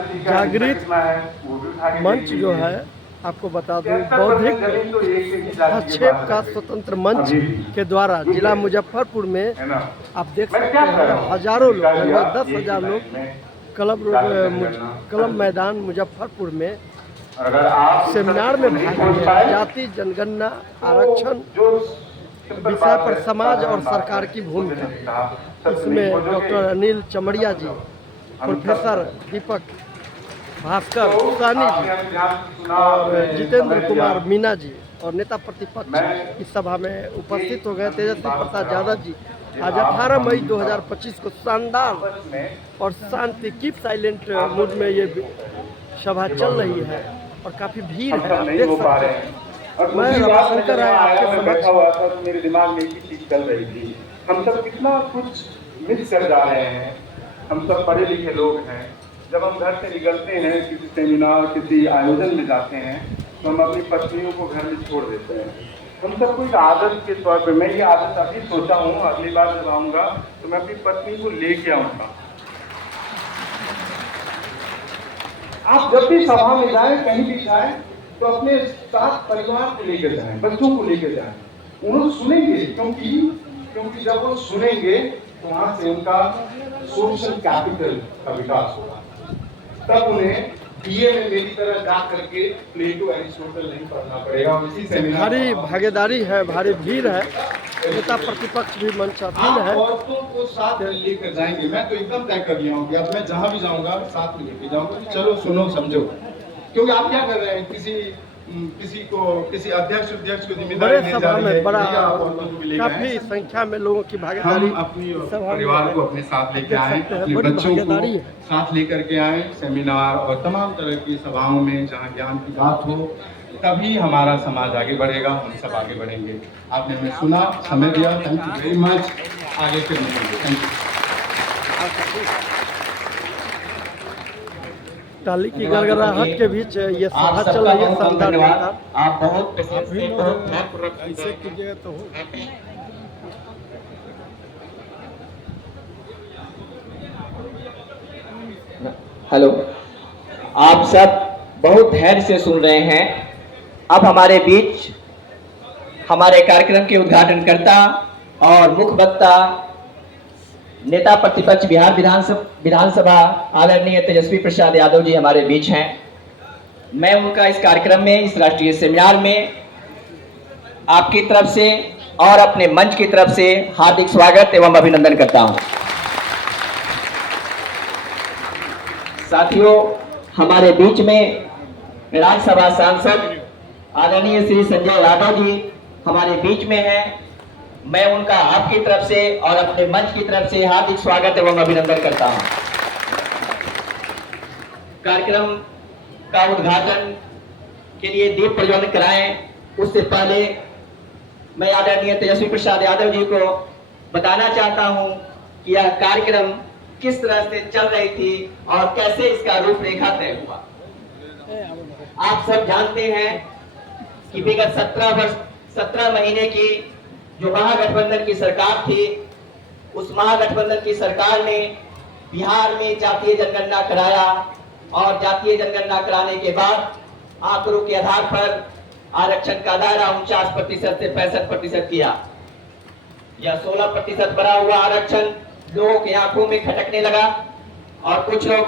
जागृत मंच जो है, आपको बता दूं, बौद्धिक हस्तक्षेप का स्वतंत्र मंच के द्वारा जिला मुजफ्फरपुर में आप देख सकते हैं हजारों लोग, लगभग 10,000 लोग क्लब मैदान मुजफ्फरपुर में सेमिनार में भाग लिए। जाति जनगणना आरक्षण विषय पर समाज और सरकार की भूमिका। इसमें डॉक्टर अनिल चमड़िया जी, प्रोफेसर दीपक भास्कर सानी जी और जितेंद्र कुमार मीना जी और नेता प्रतिपक्ष इस सभा में उपस्थित हो गए। तेजस्वी प्रसाद यादव जी आज 18 मई 2025 को शानदार और शांति कीप साइलेंट मूड में ये सभा चल रही है और काफी भीड़ है, आप देख सकते हैं। मैं रविशंकर है आपके समक्ष। मेरे दिमाग में एक चीज चल रही थी, हम सब कितना कुछ मिस कर जा रहे हैं। हम सब पढ़े लिखे लोग हैं, जब हम घर से निकलते हैं, किसी सेमिनार किसी आयोजन में जाते हैं, तो हम अपनी पत्नियों को घर में छोड़ देते हैं। हम सबको एक आदत के तौर पे, मैं ये आदत अभी सोचा हूँ, अगली बार जब आऊँगा तो मैं अपनी पत्नी को लेके आऊँगा। आप जब भी सभा में जाएं, कहीं भी जाएं, तो अपने साथ परिवार को लेकर जाएं, बच्चों को लेकर जाएं। उन्हें सुनेंगे, क्योंकि जब वो सुनेंगे तो वहां से उनका सोशल कैपिटल का विकास होगा। तब उन्हें बीए में मेरी तरह जा करके प्लेटो एरिस्टोटल नहीं पढ़ना पड़ेगा। इसी सेमिनार भारी भागीदारी है, भारी भीड़ है, नेता प्रतिपक्ष भी मंचासीन है। औरतों को साथ लेकर जाएंगे। मैं तो एकदम तय कर लिया हूँ कि अब मैं जहाँ भी जाऊँगा साथ में लेके जाऊँगा। चलो सुनो समझो, क्योंकि आप क्या कर रहे हैं, किसी अध्यक्ष को बड़े सभा में बड़ा काफी संख्या में लोगों की भागीदारी, अपनी परिवार को अपने साथ लेके आए, अपने बच्चों को साथ लेकर के आए। सेमिनार और तमाम तरह की सभाओं में जहाँ ज्ञान की बात हो, तभी हमारा समाज आगे बढ़ेगा, हम सब आगे बढ़ेंगे। आपने हमें सुना, समय दिया, थैंक यू वेरी मच। आगे फिर मिलेंगे, थैंक यू। ताली की गड़गड़ाहट के बीच ये सभा चल रही है। शानदार आप बहुत ऐसे कीजिएगा तो हो। हेलो, आप सब बहुत धैर्य से सुन रहे हैं। अब हमारे बीच हमारे कार्यक्रम के उद्घाटनकर्ता और मुख्य वक्ता नेता प्रतिपक्ष बिहार विधानसभा आदरणीय तेजस्वी प्रसाद यादव जी हमारे बीच हैं। मैं उनका इस कार्यक्रम में, इस राष्ट्रीय सेमिनार में आपकी तरफ से और अपने मंच की तरफ से हार्दिक स्वागत एवं अभिनंदन करता हूं। साथियों, हमारे बीच में राज्यसभा सांसद आदरणीय श्री संजय यादव जी हमारे बीच में हैं। मैं उनका आपकी तरफ से और अपने मंच की तरफ से हार्दिक स्वागत एवं अभिनंदन करता हूं। कार्यक्रम का उद्घाटन के लिए दीप प्रज्वलन कराएं, उससे पहले मैं आदरणीय तेजस्वी प्रसाद यादव जी को बताना चाहता हूं कि यह कार्यक्रम किस तरह से चल रही थी और कैसे इसका रूपरेखा तय हुआ। आप सब जानते हैं कि विगत 17 महीने की जो महागठबंधन की सरकार थी, उस महागठबंधन की सरकार ने बिहार में जातीय जनगणना कराया और जातीय जनगणना कराने के बाद आंकड़ों के आधार पर आरक्षण का दायरा 49% से 65% किया। यह 16% बढ़ा हुआ आरक्षण लोगों की आंखों में खटकने लगा और कुछ लोग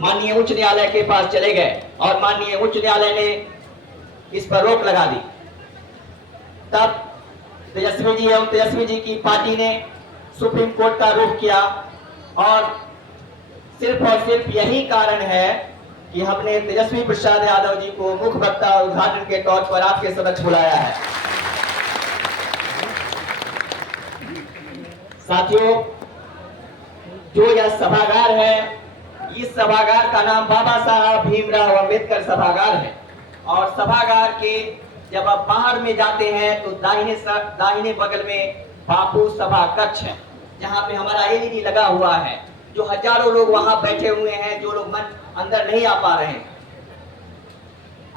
माननीय उच्च न्यायालय के पास चले गए और माननीय उच्च न्यायालय ने इस पर रोक लगा दी। तब तेजस्वी जी की पार्टी ने सुप्रीम कोर्ट का रुख किया और सिर्फ यही कारण है कि हमने तेजस्वी प्रसाद यादव जी को मुख्य वक्ता उद्घाटन के तौर पर आपके समक्ष बुलाया है। साथियों, जो यह सभागार है, इस सभागार का नाम बाबा साहब भीमराव अंबेडकर सभागार है और सभागार के जब आप बाहर में जाते हैं तो दाहिने बगल में बापू सभा कक्ष है, जहां पे हमारा एलईडी लगा हुआ है। जो हजारों लोग वहां बैठे हुए हैं, जो लोग अंदर नहीं आ पा रहे हैं।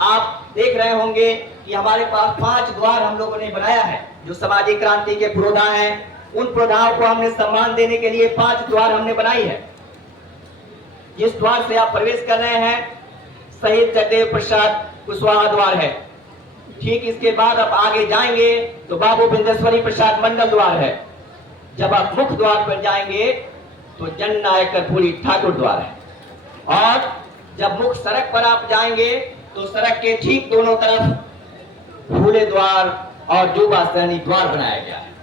आप देख रहे होंगे कि हमारे पास 5 द्वार हम लोगों ने बनाया है। जो सामाजिक क्रांति के पुरोधा हैं, उन पुरोधाओं को हमने सम्मान देने के लिए 5 द्वार हमने बनाई है। जिस द्वार से आप प्रवेश कर रहे हैं शहीद जगदेव प्रसाद कुशवाहा द्वार है। ठीक इसके बाद आप आगे जाएंगे तो बाबू बिंदेश्वरी प्रसाद मंडल द्वार है। जब आप मुख्य द्वार पर जाएंगे तो जननायक कर्पूरी ठाकुर द्वार है। और जब मुख्य सड़क पर आप जाएंगे तो सड़क के ठीक दोनों तरफ फूले द्वार और जुबा सहनी द्वार बनाया गया है।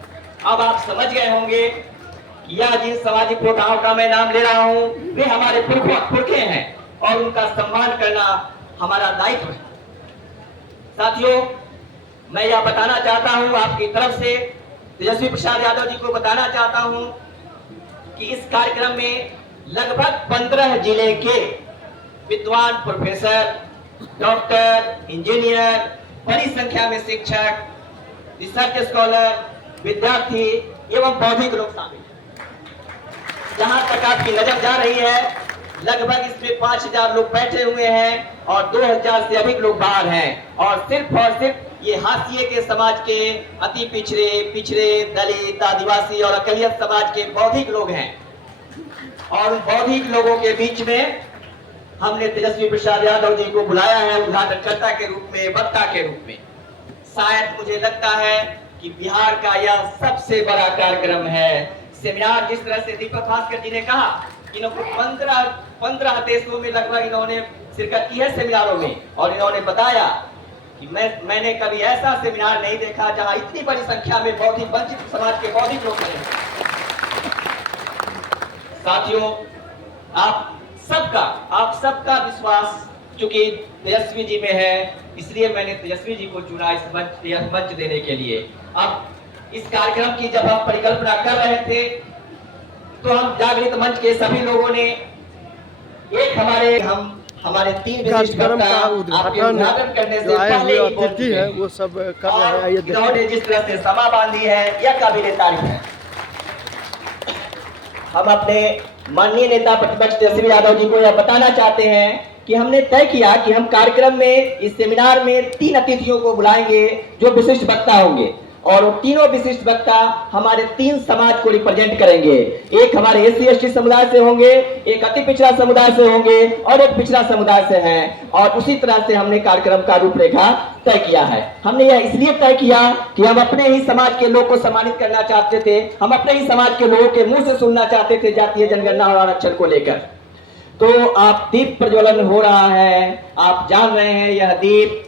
अब आप समझ गए होंगे कि यह जिन सामाजिक प्रथाओं का मैं नाम ले रहा हूं वे हमारे पुरखे हैं और उनका सम्मान करना हमारा दायित्व है। साथियों, मैं यह बताना चाहता हूं आपकी तरफ से तेजस्वी प्रसाद यादव जी को बताना चाहता हूं कि इस कार्यक्रम में लगभग 15 जिले के विद्वान प्रोफेसर, डॉक्टर, इंजीनियर, बड़ी संख्या में शिक्षक, रिसर्च स्कॉलर, विद्यार्थी एवं बौद्धिक लोग शामिल हैं। जहां तक आपकी नजर जा रही है लगभग इसमें 5000 लोग बैठे हुए हैं और 2000 से अधिक लोग बाहर हैं और सिर्फ ये हाशिए के समाज के अति पिछड़े दलित, आदिवासी और अकलियत समाज के बौद्धिक लोग हैं। और उन बौद्धिक लोगों के बीच में हमने तेजस्वी प्रसाद यादव जी को बुलाया है उद्घाटनकर्ता के रूप में, वक्ता के रूप में। शायद मुझे लगता है कि बिहार का यह सबसे बड़ा कार्यक्रम है। सेमिनार जिस तरह से दीपक भास्कर जी ने कहा, इन्होंने 15 देशों में लगभग इन्होंने शिरकत की है सेमिनारों में, और इन्होंने बताया कि मैंने कभी ऐसा सेमिनार नहीं देखा जहां इतनी बड़ी संख्या में बौद्धिक वंचित समाज के बौद्धिक लोग हैं। साथियों, आप सबका विश्वास चूंकि तेजस्वी जी में है, इसलिए मैंने तेजस्वी जी को चुना इस मंच देने के लिए। अब इस कार्यक्रम की जब हम परिकल्पना कर रहे थे तो हम जागृत मंच के सभी लोगों ने एक हमारे 3 विशिष्ट कार्यक्रम का उद्घाटन करने से जो आए पहले हुए ही बोल अतिथि चुके है हैं। वो सब कर रहे हैं। और ये इन्होंने जिस तरह से सभा बांधी है यह काबिले तारीफ है। हम अपने माननीय नेता प्रतिपक्ष तेजस्वी यादव जी को यह बताना चाहते हैं कि हमने तय किया कि हम कार्यक्रम में इस सेमिनार में 3 अतिथियों को बुलाएंगे जो विशिष्ट वक्ता होंगे, और वो तीनों विशिष्ट वक्ता हमारे 3 समाज को रिप्रेजेंट करेंगे। एक हमारे SC/ST समुदाय से होंगे, एक अति पिछड़ा समुदाय से होंगे और एक पिछड़ा समुदाय से हैं। और उसी तरह से हमने कार्यक्रम का रूपरेखा तय किया है। हमने यह इसलिए तय किया कि हम अपने ही समाज के लोग को सम्मानित करना चाहते थे, हम अपने ही समाज के लोगों के मुंह से सुनना चाहते थे जातीय जनगणना और आरक्षण को लेकर। तो आप दीप प्रज्वलन हो रहा है, आप जान रहे हैं यह दीप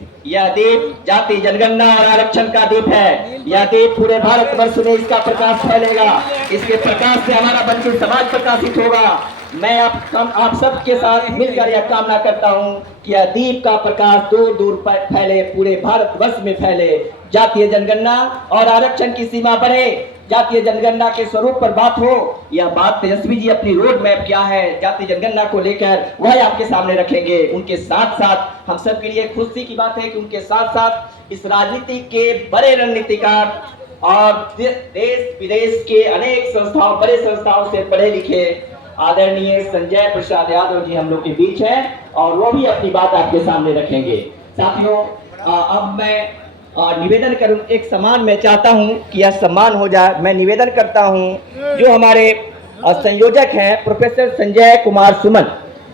जाति जनगणना और आरक्षण का दीप है। यह दीप पूरे भारतवर्ष में इसका प्रकाश फैलेगा, इसके प्रकाश से हमारा वंचित समाज प्रकाशित होगा। मैं आप सबके साथ मिलकर यह कामना करता हूं कि यह दीप का प्रकाश दूर दूर पर फैले, पूरे भारतवर्ष में फैले। जातीय जनगणना और आरक्षण की सीमा बढ़े, जातीय जनगणना के स्वरूप पर बात हो। यह बात तेजस्वी जी अपनी रोड मैप क्या है जातीय जनगणना को लेकर वह आपके सामने रखेंगे। उनके साथ साथ हम सब के लिए खुशी की बात है कि उनके साथ साथ इस राजनीति के बड़े रणनीतिकार और देश विदेश के अनेक संस्थाओं, बड़े संस्थाओं से पढ़े लिखे आदरणीय संजय प्रसाद यादव जी हम लोग के बीच हैं और वो भी अपनी बात आपके सामने रखेंगे। साथियों, अब मैं निवेदन करूं, एक सम्मान मैं चाहता हूं कि यह सम्मान हो जाए। मैं निवेदन करता हूं जो हमारे संयोजक हैं प्रोफेसर संजय कुमार सुमन,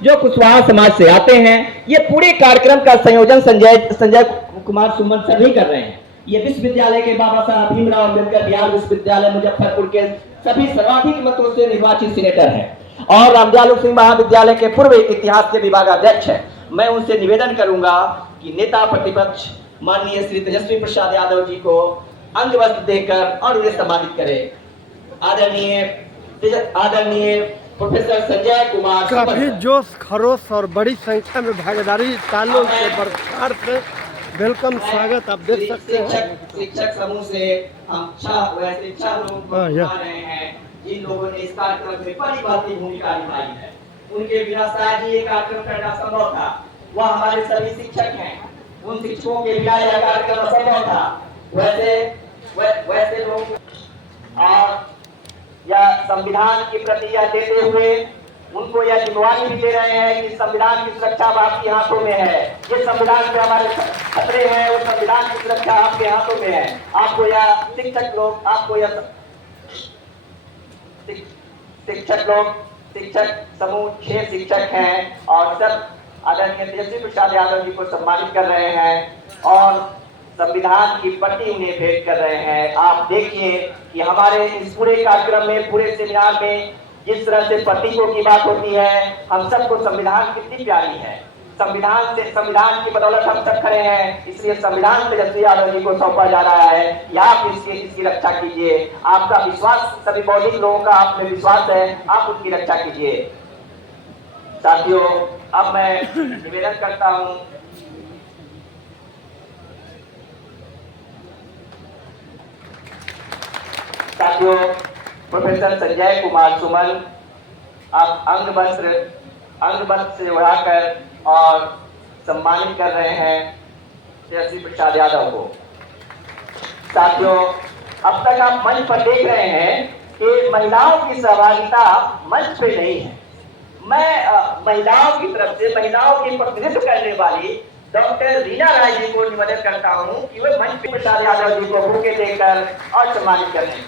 जो कुशवाहा समाज से आते हैं। ये पूरे कार्यक्रम का संयोजन संजय कुमार सुमन सर ही कर रहे हैं। ये विश्वविद्यालय के बाबा साहब भीमराव अम्बेडकर बिहार विश्वविद्यालय मुजफ्फरपुर के सभी सर्वाधिक मतों से निर्वाचित सीनेटर हैं और रामदयालु सिंह महाविद्यालय के पूर्व इतिहास के विभागाध्यक्ष हैं। मैं उनसे निवेदन करूंगा कि नेता प्रतिपक्ष माननीय श्री तेजस्वी प्रसाद यादव जी को अंग वस्त्र देकर और उन्हें सम्मानित करें। आदरणीय प्रोफेसर संजय कुमार, काफी जोश खरोश और बड़ी संख्या में भागीदारी तालों के बरकरार वेलकम स्वागत आप देख सकते हैं। शिक्षक समूह से हम 6 लोगों को बुला रहे हैं जिन लोगों ने इस कार्यक्रम में बड़ी भारी भूमिका निभाई है। उनके बिना शायद ये कार्यक्रम करना संभव था। वह हमारे सभी शिक्षक हैं, उन शिक्षकों के बिना यह कार्यक्रम असंभव था। वैसे लोग और यह संविधान के प्रति यह देते हुए उनको यह जिम्मेवारी भी दे रहे हैं कि संविधान की सुरक्षा आपके हाथों में है। ये संविधान में हमारे खतरे हैं, वो संविधान की सुरक्षा आपके हाथों में है। आपको यह शिक्षक लोग शिक्षक समूह 6 शिक्षक हैं और सब आदरणीय तेजस्वी प्रसाद यादव जी को सम्मानित कर रहे हैं और संविधान की पट्टी उन्हें भेंट कर रहे हैं। आप देखिए कि हमारे इस पूरे कार्यक्रम में, पूरे सेमिनार में जिस तरह से प्रतीकों की बात होती है, हम सबको संविधान कितनी प्यारी है। संविधान की बदौलत हम सब खड़े हैं, इसलिए संविधान तेजस्वी यादव जी को सौंपा जा रहा है कि आप इसकी रक्षा कीजिए। आपका विश्वास, सभी बौद्धिक लोगों का आप में विश्वास है, आप उसकी रक्षा कीजिए। साथियों, अब मैं निवेदन करता हूं साथियों, प्रोफेसर संजय कुमार सुमन आप अंग वस्त्र से उड़ाकर और सम्मानित कर रहे हैं तेजस्वी प्रसाद यादव को। साथियों, अब तक आप मंच पर देख रहे हैं कि महिलाओं की सहभागिता मंच पे नहीं है। मैं महिलाओं की तरफ से, महिलाओं की प्रतिनिधित्व करने वाली डॉक्टर रीना राय जी को निवेदन करता हूं कि वे मंच पे प्रसाद यादव जी को बुके देकर और सम्मानित करें।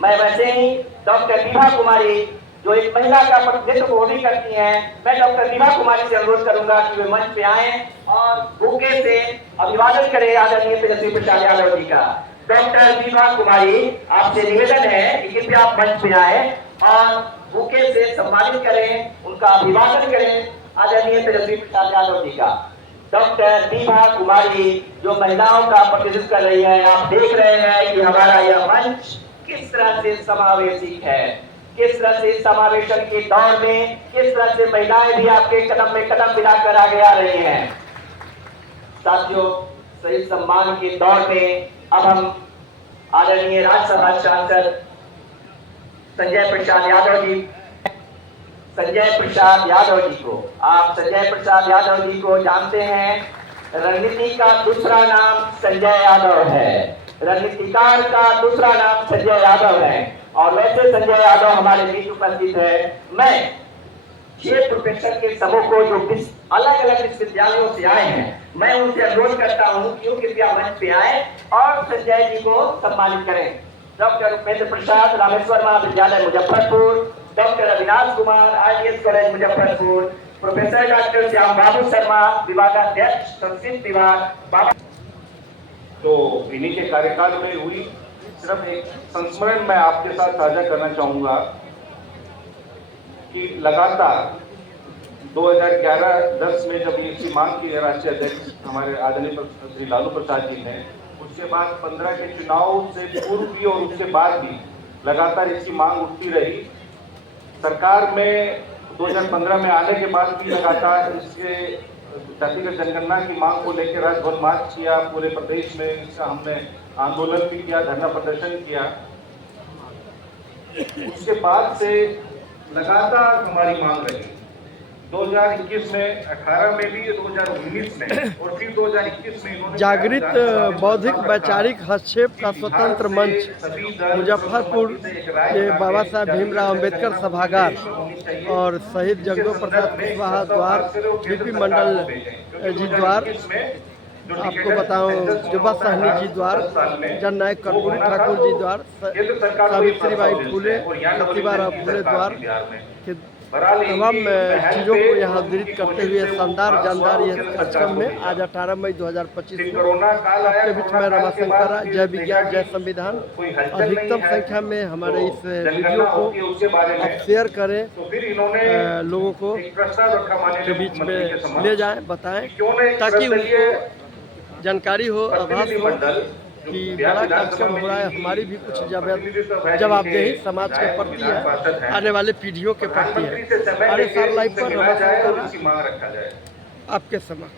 मैं वैसे ही डॉक्टर विभा कुमारी, जो एक महिला का प्रतिनिधित्व वो भी करती हैं, मैं डॉक्टर विभा कुमारी से अनुरोध करूंगा कि वे मंच पे आए और बुके से अभिवादन करें आदरणीय तेजस्वी प्रसाद यादव जी का। डॉक्टर विभा कुमारी, आपसे निवेदन है कि कृपया आप मंच पे आए और बुके से सम्मानित करें, उनका अभिवादन करें आदरणीय तेजस्वी प्रसाद यादव जी का। डॉक्टर विभा कुमारी जो महिलाओं का प्रतिनिधित्व कर रही है, आप देख रहे हैं कि हमारा यह मंच किस तरह से समावेशी है, किस तरह से समावेशन के दौर में किस तरह से महिलाएं भी आपके कदम में कदम मिलाकर आगे आ रही हैं। साथियों, सही सम्मान के दौर में अब हम आदरणीय राज्यसभा सांसद संजय प्रसाद यादव जी को, आप संजय प्रसाद यादव जी को जानते हैं, रणनीति का दूसरा नाम संजय यादव है, रणनीतिकार का दूसरा नाम संजय यादव है और वैसे संजय यादव हमारे बीच उपस्थित है। मैं 6 प्रोफेसर के समूह को जो अलग अलग विश्वविद्यालयों से आए हैं, मैं उनसे अनुरोध करता हूं कि वो कृपया मंच पे आए और संजय जी को सम्मानित करें। Doctor Upendra Prasad, Rameshwar Mahavidyalaya Muzaffarpur, doctor Avinash Kumar, IDS college Muzaffarpur, professor doctor Shyam Babu Sharma, विभागाध्यक्ष संस्कृत विभाग। तो इन्हीं के कार्यकाल में हुई सिर्फ एक संस्मरण मैं आपके साथ साझा करना चाहूंगा कि लगातार 2011-10 में जब इसकी मांग की राष्ट्रीय अध्यक्ष हमारे आदरणीय श्री लालू प्रसाद जी ने, उसके बाद 15 के चुनाव से पूर्व भी और उसके बाद भी लगातार इसकी मांग उठती रही। सरकार में 2015 में आने के बाद भी लगातार इसके जातिगत जनगणना की मांग को लेकर राजभर मार्च किया, पूरे प्रदेश में इसका हमने आंदोलन भी किया, धरना प्रदर्शन किया। उसके बाद से लगातार हमारी मांग रही, 2021 में, 18 में भी, 2019 में और फिर 2021 में इन्होंने जागृत बौद्धिक वैचारिक हस्तक्षेप का स्वतंत्र मंच मुजफ्फरपुर के बाबा साहेब भीमराव अम्बेडकर सभागार और शहीद जगदेव प्रसाद कुशवाहा द्वार, बीपी मंडल जी द्वार, आपको बताऊं जुबा सहनी जी द्वार, जननायक कर्पूरी ठाकुर जी द्वार, सावित्रीबाई फुले, सतीबाराव फुले द्वार के तमाम चीज़ों को यहाँ उद्धृत करते हुए शानदार जानदार यह कार्यक्रम में आज 18 मई 2025 को आपके बीच में रमाशंकर, जय विज्ञान जय संविधान, अधिकतम संख्या में हमारे इस वीडियो को आप शेयर करें, लोगों को के बीच में ले जाएं, बताएं, ताकि उनको जानकारी हो, आभास हो कि बड़ा कार्यक्रम हो रहा है, हमारी भी कुछ जवाबदेही समाज के प्रति है, आने वाले पीढ़ियों के प्रति है। RSR लाइव पर रमाशंकर आपके समक्ष।